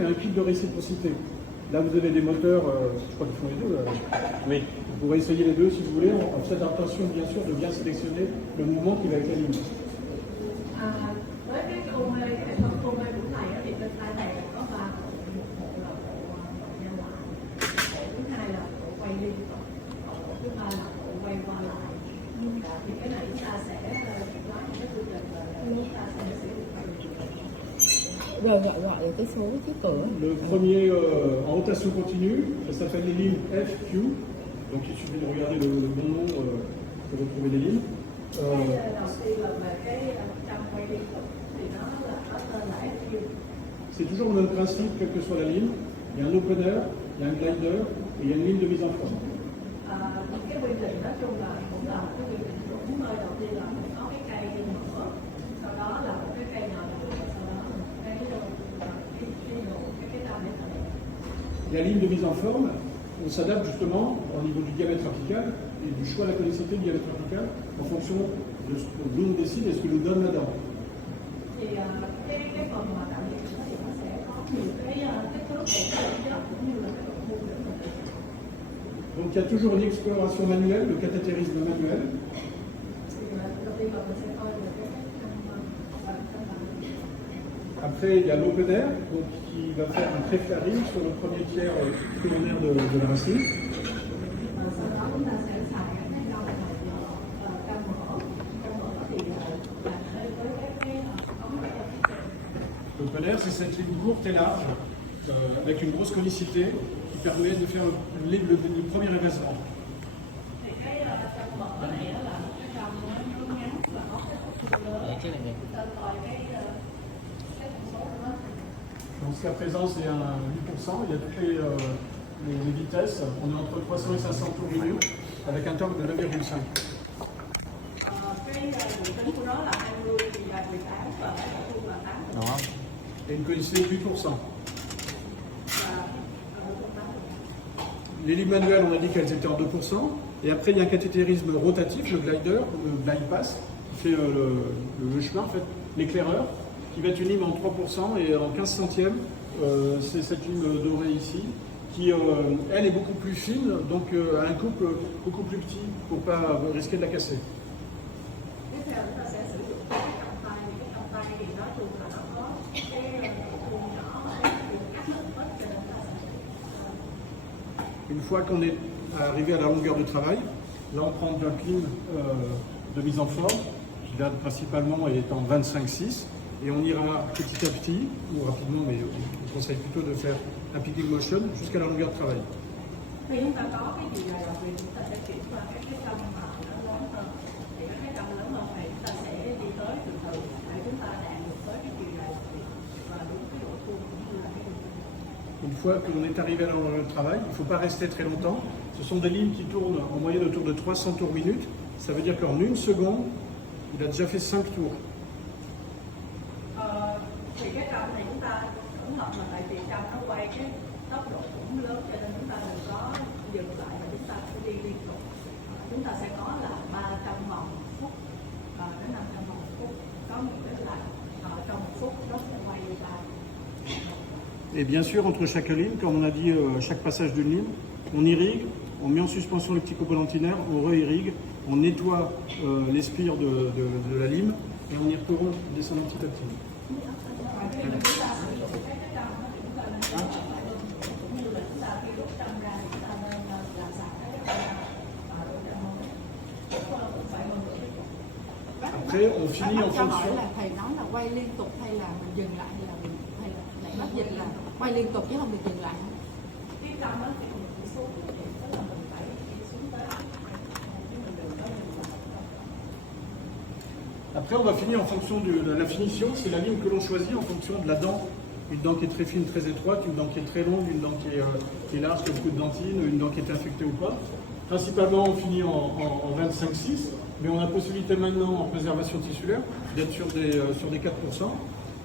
et un clip de réciprocité. Là, vous avez des moteurs, je crois qu'ils font les deux. Oui. Vous pourrez essayer les deux si vous voulez, en faisant attention bien sûr de bien sélectionner le mouvement qui va avec la ligne. Với cái khung hệ thống khung của thầy thì bên tay thầy có 3 cột, một là bộ nhân lại, thứ hai là bộ quay liên tục, thứ ba là bộ quay qua lại. Thì cái này chúng ta sẽ nói cái quy trình là chúng ta sẽ sử dụng. Rồi gọi được cái số chiếc cửa. Le premier en rotation continue, ça s'appelle les lignes F, Q. Donc il suffit de regarder le bon nom pour retrouver les lignes. C'est toujours le même principe, quel que soit la ligne. Il y a un opener, il y a un glider et il y a une ligne de mise en forme. Cái quy trình nói chung là cũng là cái quy trình chuẩn. Đầu tiên là mình có cái cây trên mở, sau đó là một cái cây nhỏ, sau đó cái tràm để thầy. La ligne de mise en forme, on s'adapte justement au niveau du diamètre apical et du choix de la connexité du diamètre apical en fonction de ce que l'on décide et ce que nous donne la dent. Thì cái phần mà cảm nhận thì nó sẽ có nhiều cái kích thước cũng như là cái độ vuông để mình. Donc il y a toujours une exploration manuelle, le cathétérisme manuel. Đầu tiên là mình sẽ coi được cái Après, il y a l'open air, donc, qui va faire un préflaring sur le premier tiers pulmonaire de la racine. sau đó chúng ta sẽ xài cái rau cam mỡ thì là với cái ống L'open air, c'est cette ligne courte et large, avec une grosse conicité, qui permet de faire le premier évasion. thì cái cam mỡ này là cái rau nó ngắn và nó Cái này tên coi cái thông số của nó. Donc jusqu'à présent, c'est un 8%. Il y a toutes les vitesses. On est entre 300 et 500 tours minute, avec un torque de 9,5. Cái dự tính của nó là 20 thì là 18 và cái độ vuông là 8. Đó. Et une conicité de 8%. Les lignes manuelles, on a dit qu'elles étaient en 2%. Et après, il y a un cathétérisme rotatif, le glider, le bypass, qui fait le chemin, en fait, l'éclaireur, qui va être une ligne en 3% et en 15 centièmes. C'est cette ligne dorée ici, qui, elle, est beaucoup plus fine, donc a un couple beaucoup plus petit pour ne pas risquer de la casser. Tiếp theo chúng ta sẽ sử dụng cái còng tay. Cái còng tay thì nói chung là nó có cái vuông nhỏ và cái cắt hết cho nên là Une fois qu'on est arrivé à la longueur de travail, là on prend un clean de mise en forme, qui là principalement est en 25-6, et on ira petit à petit, ou rapidement, mais on conseille plutôt de faire un picking motion jusqu'à la longueur de travail. khi chúng ta có cái gì là đặc biệt chúng ta sẽ chuyển qua cái cong mà nó lớn hơn. Thì cái cong lớn hơn này chúng ta sẽ đi tới từ từ để chúng ta đạt được tới cái chiều dài và đúng cái độ vuông cũng như là cái đường. Une fois que l'on est arrivé à la longueur de travail, il ne faut pas rester très longtemps. Ce sont des lignes qui tournent en moyenne autour de 300 tours minute. Ça veut dire qu'en une seconde, il a déjà fait 5 tours. Thì cái cong này chúng ta cẩn thận là tại vì cong nó quay cái tốc độ cũng lớn cho nên chúng ta đừng có dừng lại mà chúng ta phải đi liên tục. Chúng ta sẽ có là 300 vòng một phút đến 500 vòng một phút. Có nghĩa là trong một phút nó sẽ quay đi ba. Et bien sûr, entre chaque ligne, comme on a dit, chaque passage d'une ligne, on irrigue, on met en suspension les petits copollantinaires, on re-irrigue, on nettoie les spires de la lime et on y retourne descendant petit à petit. Après, on finit en Cho hỏi fonction. là thầy nói là quay liên tục hay là mình dừng lại hay là mình lại hết dịch là quay liên tục chứ không được dừng lại. Cái cong đó thì mình chỉ xuống tức là mình phải đi xuống tới chứ mình đừng có dừng lại. Après, on va finir en fonction de la finition. C'est la ligne que l'on choisit en fonction de la dent. Une dent qui est très fine, très étroite, une dent qui est très longue, une dent qui est large, qui a beaucoup de dentine, une dent qui est infectée ou pas. Principalement, on finit en 25-6, mais on a possibilité maintenant, en préservation tissulaire, d'être sur des 4%.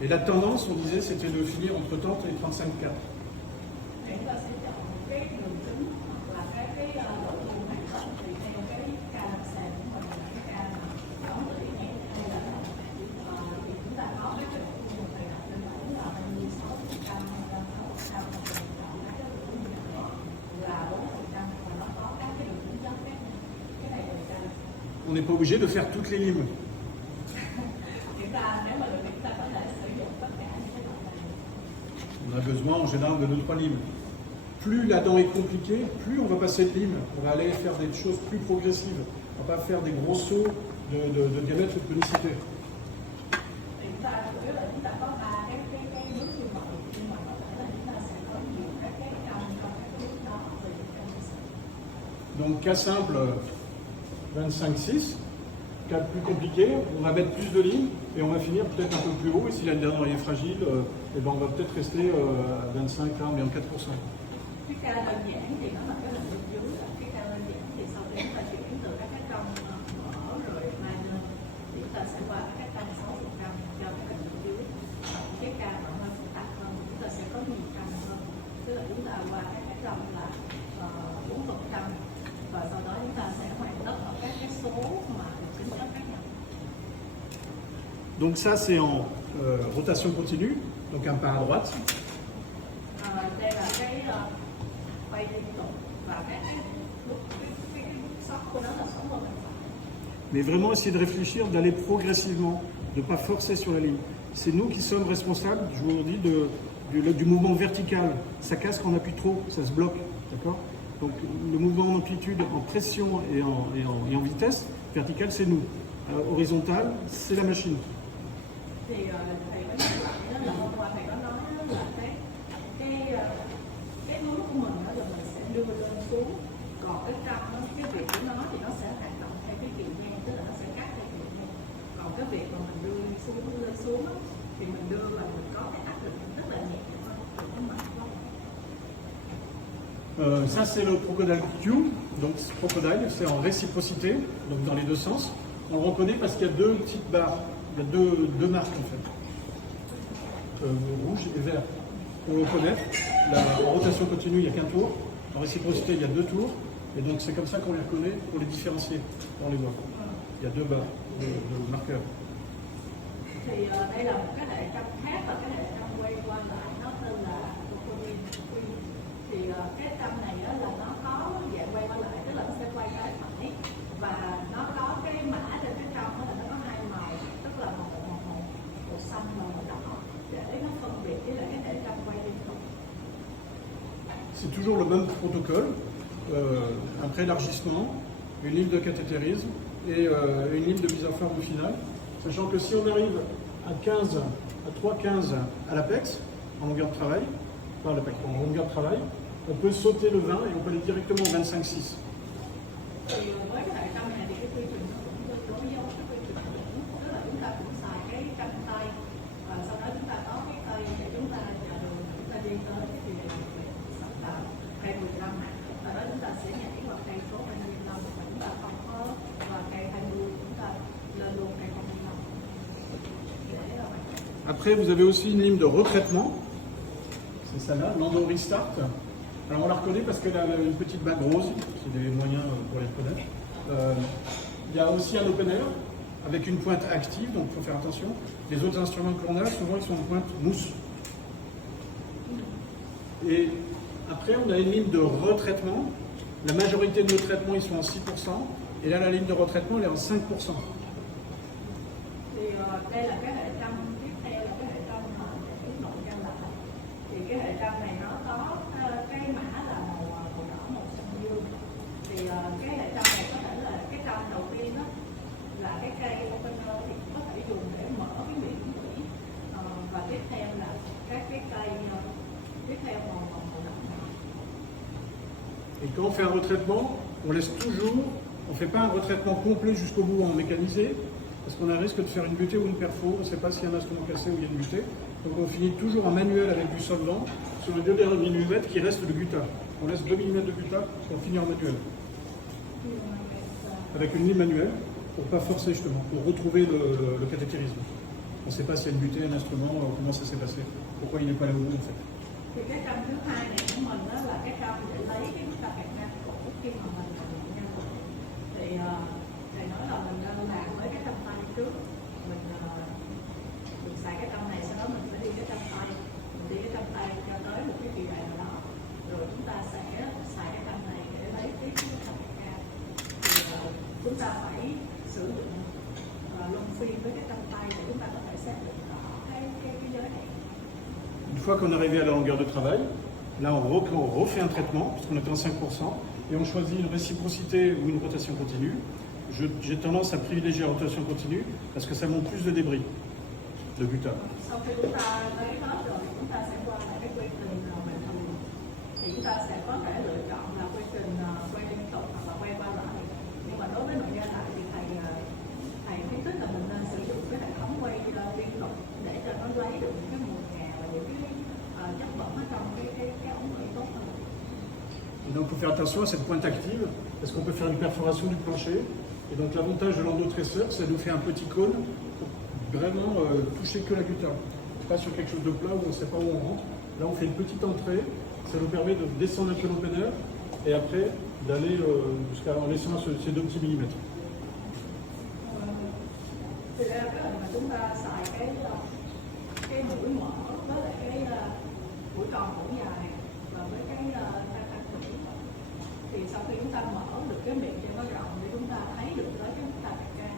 Et la tendance, on disait, c'était de finir entre 30 et 35-4. Để chúng ta sẽ chọn cái đường kính hoặc là cái độ vuông này tùy theo cái ca làm sàn của mình là cái ca đó thì hay là thì chúng ta có cái độ vuông này là trên 7 là 26%, on n'est pas obligé de faire toutes les limes. Chúng ta nếu mà được chúng ta có thể sử dụng tất cả những cái loại này. On a besoin en général de 2-3 limes. Plus la dent est compliquée, plus on va passer de limes. On va aller faire des choses plus progressives. On va pas faire des gros sauts de diamètre de tonicité. Thì chúng ta chủ yếu là chúng ta có ba cái bước như vậy, nhưng mà có thể là chúng ta sẽ có nhiều các cái trong các bước đó về trong Donc cas simple 25-6. Cas plus compliqué, on va mettre plus de lignes et on va finir peut-être un peu plus haut. Et si la dent est fragile, eh ben on va peut-être rester à 25, là, mais en 4%. cái ca đơn giản thì nó là cái hình bên dưới, là cái ca đơn giản thì sau khi chúng ta chuyển từ các cái trong mở rồi mai lên thì chúng ta sẽ qua các cái tăng 6% cho cái hình bên dưới. Còn cái ca mà hơi phức tạp hơn chúng ta sẽ có nhiều căn hơn, tức là chúng ta qua các cái trong là 4% và sau đó chúng ta sẽ hoàn tất ở các cái số mà tính chất khác nhau. Donc ça c'est en rotation continue, donc un pas à droite. Đây là cái quay liên tục và cái bước sóc của nó là 60%. Mais vraiment essayer de réfléchir, d'aller progressivement, de ne pas forcer sur la ligne. C'est nous qui sommes responsables, je vous le dis, du mouvement vertical. Ça casse quand on appuie trop, ça se bloque. D'accord? Donc le mouvement en amplitude, en pression et en vitesse, vertical c'est nous. Horizontal, c'est la machine. Thì thầy có nhắc lại là hôm qua thầy có nói là cái hướng của mình đó là mình sẽ đưa lên xuống, còn cái trong đó, cái việc của nó thì nó sẽ hoạt động theo cái chiều ngang, tức là nó sẽ cắt theo chiều ngang. Còn cái việc mà mình đưa lên xuống đó, thì mình đưa là mình có cái áp lực rất là nhẹ thôi, đừng có mạnh quá. Ça c'est le crocodile Q, donc crocodile c'est en réciprocité, donc dans les deux sens. On le reconnaît parce qu'il y a deux petites barres, il y a deux marques en fait, rouge et vert. Pour le reconnaître, en rotation continue il n'y a qu'un tour, en réciprocité il y a deux tours, et donc c'est comme ça qu'on les reconnaît pour les différencier, on les voit. Il y a deux barres de marqueurs. Thì đây là một cái hệ trong khác và cái hệ trong quay qua lại nó tên là crocodile Q. Thì cái trong này đó là nó có dạng quay qua lại, tức là nó sẽ quay trái phải và nó có cái mã trên cái trong đó là nó có hai màu, tức là màu xanh và màu đỏ để nó phân biệt với lại cái hệ trong quay liên tục. C'est toujours le même protocole, un préélargissement, une ligne de cathétérisme et une ligne de mise en forme finale. Sachant que si on arrive à 15, à 3,15 à l'apex, en longueur de travail, pas à l'apex, en longueur de travail, on peut sauter le 20 et on peut aller directement au 25,6. Thì với cái hệ trong này thì cái quy trình nó cũng tương đối giống cái quy trình cũ, tức là chúng ta cũng xài cái chân tay và sau đó chúng ta có cái tay để chúng ta chạy đường, chúng ta đi tới cái chiều sắp là 25 này, và đó chúng ta sẽ nhảy vào cây số 25 và chúng ta không có vào cây 20, chúng ta lên luôn cây 25. Après, vous avez aussi une ligne de retraitement. C'est celle-là, l'endo restart. Alors on la reconnaît parce qu'elle a une petite bague rose, c'est des moyens pour les reconnaître. Il y a aussi un open air avec une pointe active, donc il faut faire attention. Les autres instruments que l'on a, souvent ils sont en pointe mousse. Et après, on a une ligne de retraitement. La majorité de nos traitements, ils sont en 6%. Et là, la ligne de retraitement, elle est en 5%. Thì đây là cái hệ trong tiếp theo là cái hệ trong mà để nội trang lại. Thì cái hệ trong này nó có cái mã là màu đỏ, màu xanh dương. Thì cái hệ trong này có thể là cái trong đầu tiên đó là cái cây opener thì có thể dùng để mở cái miệng mũi, và tiếp theo là các cái cây tiếp theo màu đỏ. Et quand on fait un retraitement, on laisse toujours, on ne fait pas un retraitement complet jusqu'au bout en mécanisé, parce qu'on a un risque de faire une butée ou une perfo, on ne sait pas s'il y a un instrument cassé ou il y a une butée. Donc on finit toujours en manuel avec du solvant sur les 2 derniers millimètres qui restent de gutta. On laisse 2 mm de gutta pour finir en manuel. Avec une ligne manuelle, pour ne pas forcer justement, pour retrouver le cathétérisme. On ne sait pas s'il y a une butée, un instrument, comment ça s'est passé, pourquoi il n'est pas là au bout en fait. Thì cái trong thứ hai này của mình đó là cái trong để lấy cái chúng ta phải ngang cổ khi mà mình làm ngang cổ. Thì thầy nói là mình nên làm với cái trong tay trước, mình xài cái trong này, sau đó mình phải đi cái trong tay, mình đi cái trong tay cho tới một cái kỳ đoạn nào đó, rồi chúng ta sẽ xài cái trong này để lấy cái trong cao. Thì chúng ta phải xác định rõ cái giới hạn. Une fois qu'on est arrivé à la longueur de travail, là on refait un traitement, puisqu'on était en 5%, et on choisit une réciprocité ou une rotation continue. J'ai tendance à privilégier la rotation continue parce que ça monte plus de débris de butin. Sau khi chúng ta lấy hết rồi, chúng ta sẽ qua lại cái quy trình hoàn thành. Thì chúng ta sẽ có thể lựa chọn là quy trình quay liên tục hoặc là quay qua lại. Nhưng mà đối với nội gia lại thì thầy khuyến khích là mình nên sử dụng cái hệ thống quay liên tục để cho nó lấy được những cái mùi nhà và những cái chất bẩn ở trong cái ống quay tốt hơn. Et donc il faut faire attention à cette pointe active parce qu'on peut faire une perforation du plancher. Et donc l'avantage de l'endotresseur, ça nous fait un petit cône pour vraiment toucher que la gutta. Pas sur quelque chose de plat où on ne sait pas où on rentre. Là on fait une petite entrée, ça nous permet de descendre un peu l'opener et après d'aller en laissant ces 2 petits millimètres. Thì ra cái lần mà chúng ta xài cái mũi mở với lại cái mũi tròn mũi dài và với cái thanh thủy, thì sau khi chúng ta mở được cái miệng cho nó rộng để chúng ta thấy được tới cái bút tà bạch can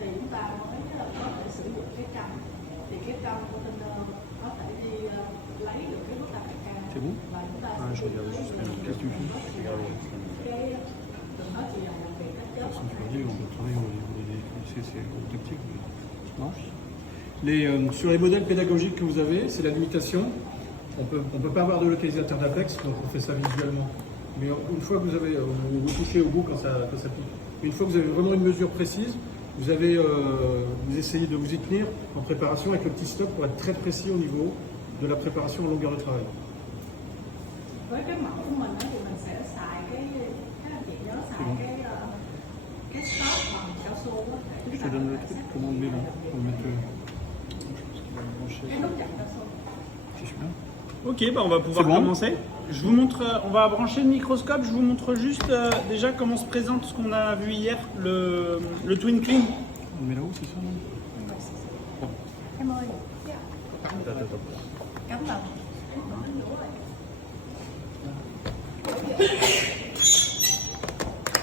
thì chúng ta mới có thể sử dụng cái căm. Thì cái căm của container có thể đi lấy được cái bút tà bạch can và chúng ta sẽ đi tới cái đừng nói chỉ là làm việc cách chất. Sur les modèles pédagogiques que vous avez, c'est la limitation. On peut pas avoir de localisateur d'apex, donc on fait ça visuellement. Mais une fois que vous touchez au bout quand ça pique. Mais une fois que vous avez vraiment une mesure précise, vous essayez de vous y tenir en préparation avec le petit stop pour être très précis au niveau de la préparation en longueur de travail. Với cái mẫu của mình thì mình sẽ xài các anh chị nhớ xài cái stop bằng cao su á. Je te donne le truc, comment on le met là? On le met Cái nút chặn cao su. C'est super. Ok, bah on va pouvoir bon. commencer. Je vous montre, on va brancher le microscope. Je vous montre juste déjà comment se présente ce qu'on a vu hier, le twinkling. On le met là-haut, c'est ça non? Em ơi. Cắm vào.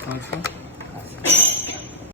Ah, ça.